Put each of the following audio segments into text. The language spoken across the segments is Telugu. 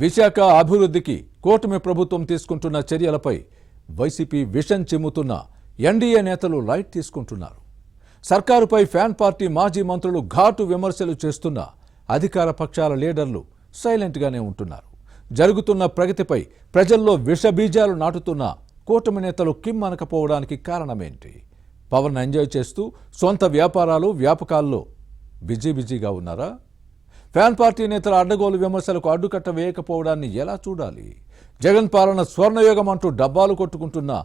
విశాఖ అభివృద్ధికి కూటమి ప్రభుత్వం తీసుకుంటున్న చర్యలపై వైసీపీ విషం చిమ్ముతున్న ఎన్డీఏ నేతలు లైట్ తీసుకుంటున్నారు. సర్కారుపై ఫ్యాన్ పార్టీ మాజీ మంత్రులు ఘాటు విమర్శలు చేస్తున్న అధికార పక్షాల లీడర్లు సైలెంట్గానే ఉంటున్నారు. జరుగుతున్న ప్రగతిపై ప్రజల్లో విషబీజాలు నాటుతున్న కూటమి నేతలు కిమ్మనకపోవడానికి కారణమేంటి? పవన్ ఎంజాయ్ చేస్తూ సొంత వ్యాపకాల్లో బిజీగా ఉన్నారా? ఫ్యాన్ పార్టీ నేతల అడ్డగోలు విమర్శలకు అడ్డుకట్ట వేయకపోవడాన్ని ఎలా చూడాలి? జగన్ పాలన స్వర్ణయోగం అంటూ డబ్బాలు కొట్టుకుంటున్నా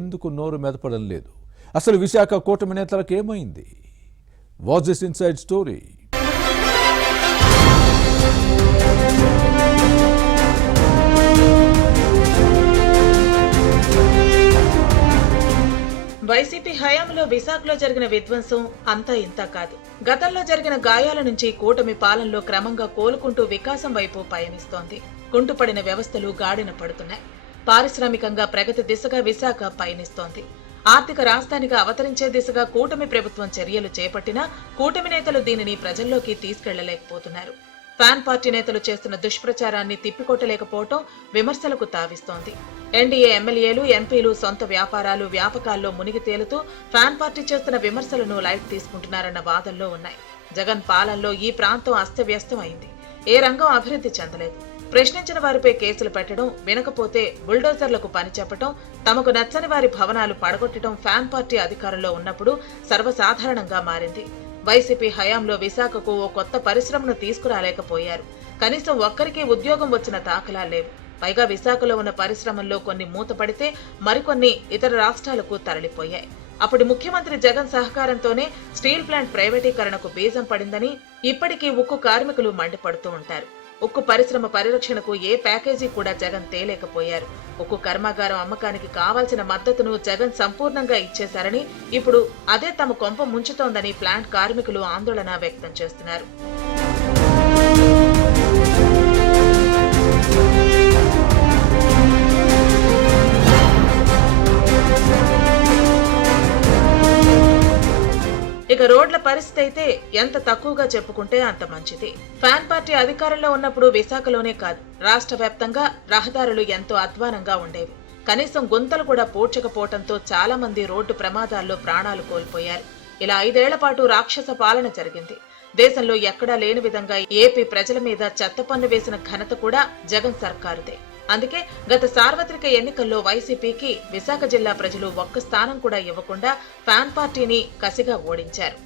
ఎందుకు నోరు మెదపడం లేదు? అసలు విశాఖ కూటమి నేతలకు ఏమైంది? Watch this inside story. YCP హయాంలో విశాఖలో జరిగిన విధ్వంసం అంతా ఇంత కాదు. గతంలో జరిగిన గాయాల నుంచి కూటమి పాలనలో క్రమంగా కోలుకుంటూ వికాసం వైపు పయనిస్తోంది. కుంటుపడిన వ్యవస్థలు గాడిన పడుతున్నాయి. పారిశ్రామికంగా ప్రగతి దిశగా విశాఖ పయనిస్తోంది. ఆర్థిక రాజధానిగా అవతరించే దిశగా కూటమి ప్రభుత్వం చర్యలు చేపట్టినా కూటమి నేతలు దీనిని ప్రజల్లోకి తీసుకెళ్లలేకపోతున్నారు. ఫ్యాన్ పార్టీ నేతలు చేస్తున్న దుష్ప్రచారాన్ని తిప్పికొట్టలేకపోవటం విమర్శలకు తావిస్తోంది. ఎన్డీఏ ఎమ్మెల్యేలు, ఎంపీలు సొంత వ్యాపకాల్లో మునిగి తేలుతూ ఫ్యాన్ పార్టీ చేస్తున్న విమర్శలను లైట్ తీసుకుంటున్నారన్న వాదనలో ఉన్నాయి. జగన్ పాలనలో ఈ ప్రాంతం అస్తవ్యస్తం అయింది. ఏ రంగం అభివృద్ధి చెందలేదు. ప్రశ్నించిన వారిపై కేసులు పెట్టడం, వినకపోతే బుల్డోజర్లకు పని చెప్పడం, తమకు నచ్చని వారి భవనాలు పడగొట్టడం ఫ్యాన్ పార్టీ అధికారంలో ఉన్నప్పుడు సర్వసాధారణంగా మారింది. వైసీపీ హయాంలో విశాఖకు ఓ కొత్త పరిశ్రమను తీసుకురాలేకపోయారు. కనీసం ఒక్కరికి ఉద్యోగం వచ్చిన దాఖలా లేవు. పైగా విశాఖలో ఉన్న పరిశ్రమల్లో కొన్ని మూతపడితే మరికొన్ని ఇతర రాష్ట్రాలకు తరలిపోయాయి. అప్పుడు ముఖ్యమంత్రి జగన్ సహకారంతోనే స్టీల్ ప్లాంట్ ప్రైవేటీకరణకు బీజం పడిందని ఇప్పటికీ ఉక్కు కార్మికులు మండిపడుతూ ఉంటారు. ఉక్కు పరిశ్రమ పరిరక్షణకు ఏ ప్యాకేజీ కూడా జగన్ తేలేకపోయారు. ఉక్కు కర్మాగారం అమ్మకానికి కావాల్సిన మద్దతును జగన్ సంపూర్ణంగా ఇచ్చేశారని, ఇప్పుడు అదే తమ కొంప ముంచుతోందని ప్లాంట్ కార్మికులు ఆందోళన వ్యక్తం చేస్తున్నారు. ఇక రోడ్ల పరిస్థితి అయితే ఎంత తక్కువగా చెప్పుకుంటే అంత మంచిది. ఫ్యాన్ పార్టీ అధికారంలో ఉన్నప్పుడు విశాఖలోనే కాదు, రాష్ట్ర వ్యాప్తంగా రహదారులు ఎంతో అధ్వానంగా ఉండేవి. కనీసం గుంతలు కూడా పూడ్చకపోవడంతో చాలా మంది రోడ్డు ప్రమాదాల్లో ప్రాణాలు కోల్పోయారు. ఇలా 5 ఏళ్ల పాటు రాక్షస పాలన జరిగింది. దేశంలో ఎక్కడా లేని విధంగా ఏపీ ప్రజల మీద చెత్త పన్ను వేసిన ఘనత కూడా జగన్ సర్కారుదే. అందుకే గత సార్వత్రిక ఎన్నికల్లో వైసీపీకి విశాఖ జిల్లా ప్రజలు ఒక్క స్థానం కూడా ఇవ్వకుండా ఫ్యాన్ పార్టీని కసిగా ఓడించారు.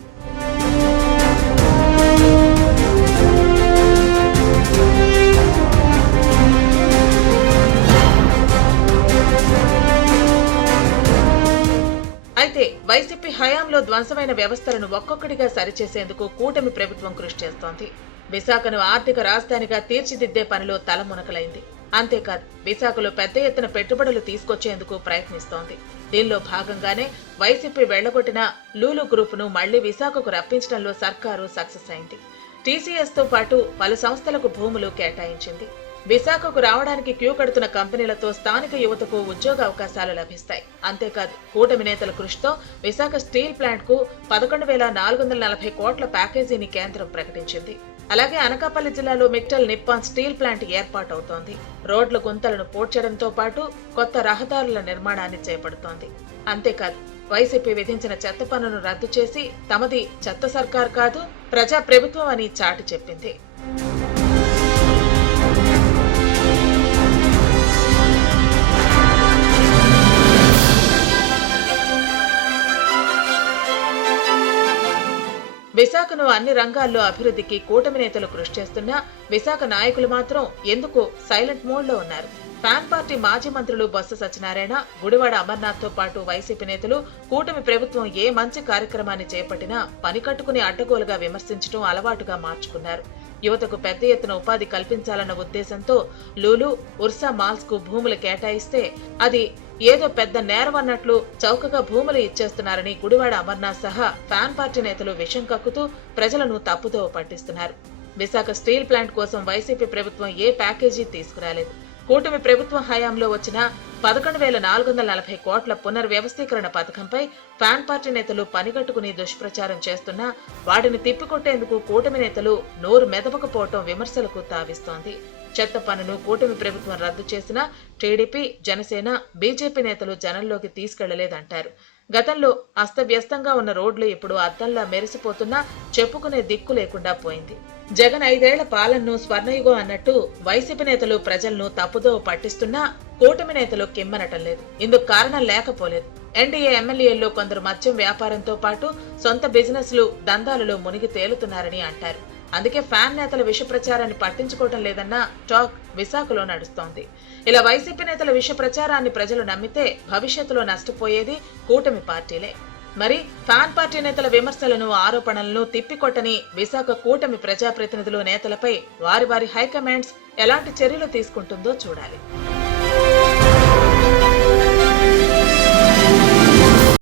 అయితే వైసీపీ హయాంలో ధ్వంసమైన వ్యవస్థలను ఒక్కొక్కటిగా సరిచేసేందుకు కూటమి ప్రభుత్వం కృషి చేస్తోంది. విశాఖను ఆర్థిక రాజధానిగా తీర్చిదిద్దే పనిలో తలమునకలైంది. అంతేకాదు, విశాఖలో పెద్ద ఎత్తున పెట్టుబడులు తీసుకొచ్చేందుకు ప్రయత్నిస్తోంది. దీనిలో భాగంగానే వైసీపీ వెళ్లగొట్టిన లూలు గ్రూప్ ను మళ్లీ విశాఖకు రప్పించడంలో సర్కారు సక్సెస్ అయింది. టీసీఎస్ తో పాటు పలు సంస్థలకు భూములు కేటాయించింది. విశాఖకు రావడానికి క్యూ కడుతున్న కంపెనీలతో స్థానిక యువతకు ఉద్యోగ అవకాశాలు లభిస్తాయి. అంతేకాదు, కూటమి నేతల కృషితో విశాఖ స్టీల్ ప్లాంట్ కు 11,440 కోట్ల ప్యాకేజీని కేంద్రం ప్రకటించింది. అలాగే అనకాపల్లి జిల్లాలో మిట్టల్ నిప్పాన్ స్టీల్ ప్లాంట్ ఏర్పాటవుతోంది. రోడ్ల గుంతలను పూడ్చడంతో పాటు కొత్త రహదారుల నిర్మాణాన్ని చేపడుతోంది. అంతేకాదు, వైసీపీ విధించిన చెత్త పన్నును రద్దు చేసి తమది చెత్త సర్కార్ కాదు, ప్రజా ప్రభుత్వం అని చాటి చెప్పింది. విశాఖను అన్ని రంగాల్లో అభివృద్ధికి కూటమి నేతలు కృషి చేస్తున్నా విశాఖ నాయకులు మాత్రం ఎందుకు సైలెంట్ మోడ్ లో ఉన్నారు? ఫ్యాన్ పార్టీ మాజీ మంత్రులు బొత్స సత్యనారాయణ, గుడివాడ అమర్నాథ్ తో పాటు వైసీపీ నేతలు కూటమి ప్రభుత్వం ఏ మంచి కార్యక్రమాన్ని చేపట్టినా పని కట్టుకుని అడ్డగోలుగా విమర్శించడం అలవాటుగా మార్చుకున్నారు. యువతకు పెద్ద ఎత్తున ఉపాధి కల్పించాలన్న ఉద్దేశంతో లూలు, ఉర్సా మాల్స్ కు భూములు కేటాయిస్తే అది ఏదో పెద్ద నేరం అన్నట్లు చౌకగా భూములు ఇచ్చేస్తున్నారని గుడివాడ అమర్నాథ్ సహా ఫ్యాన్ పార్టీ నేతలు విషం కక్కుతూ ప్రజలను తప్పుదో పట్టిస్తున్నారు. విశాఖ స్టీల్ ప్లాంట్ కోసం వైసీపీ ప్రభుత్వం ఏ ప్యాకేజీ తీసుకురాలేదు. కూటమి ప్రభుత్వం హయాంలో వచ్చిన 11,440 కోట్ల పునర్వ్యవస్థీకరణ పథకంపై ఫ్యాన్ పార్టీ నేతలు పనిగట్టుకుని దుష్ప్రచారం చేస్తున్నా వాటిని తిప్పికొట్టేందుకు కూటమి నేతలు నోరు మెదపకపోవటం విమర్శలకు తావిస్తోంది. చెత్త పన్నును కూటమి ప్రభుత్వం రద్దు చేసినా టీడీపీ, జనసేన, బీజేపీ నేతలు జనంలోకి తీసుకెళ్లలేదంటారు. గతంలో అస్తవ్యస్తంగా ఉన్న రోడ్లు ఇప్పుడు అద్దంలా మెరిసిపోతున్నా చెప్పుకునే దిక్కు లేకుండా పోయింది. జగన్ 5 ఏళ్ల పాలనను స్వర్ణయుగం అన్నట్టు వైసీపీ నేతలు ప్రజలను తప్పుదోవ పట్టిస్తున్నా కూటమి నేతలు కిమ్మనటం లేదు. ఇందుకు కారణం లేకపోలేదు. ఎన్డీఏ ఎమ్మెల్యేల్లో కొందరు మద్యం వ్యాపారంతో పాటు సొంత బిజినెస్లు, దందాలలో మునిగి తేలుతున్నారని అంటారు. అందుకే ఫ్యాన్ నేతల విష ప్రచారాన్ని పట్టించుకోవటం లేదన్న టాక్ విశాఖలో నడుస్తోంది. ఇలా వైసీపీ నేతల విష ప్రచారాన్ని ప్రజలు నమ్మితే భవిష్యత్తులో నష్టపోయేది కూటమి పార్టీలే. మరి ఫ్యాన్ పార్టీ నేతల విమర్శలను, ఆరోపణలను తిప్పికొట్టని విశాఖ కూటమి ప్రజాప్రతినిధులు నేతలపై వారి హైకమాండ్స్ ఎలాంటి చర్యలు తీసుకుంటుందో చూడాలి.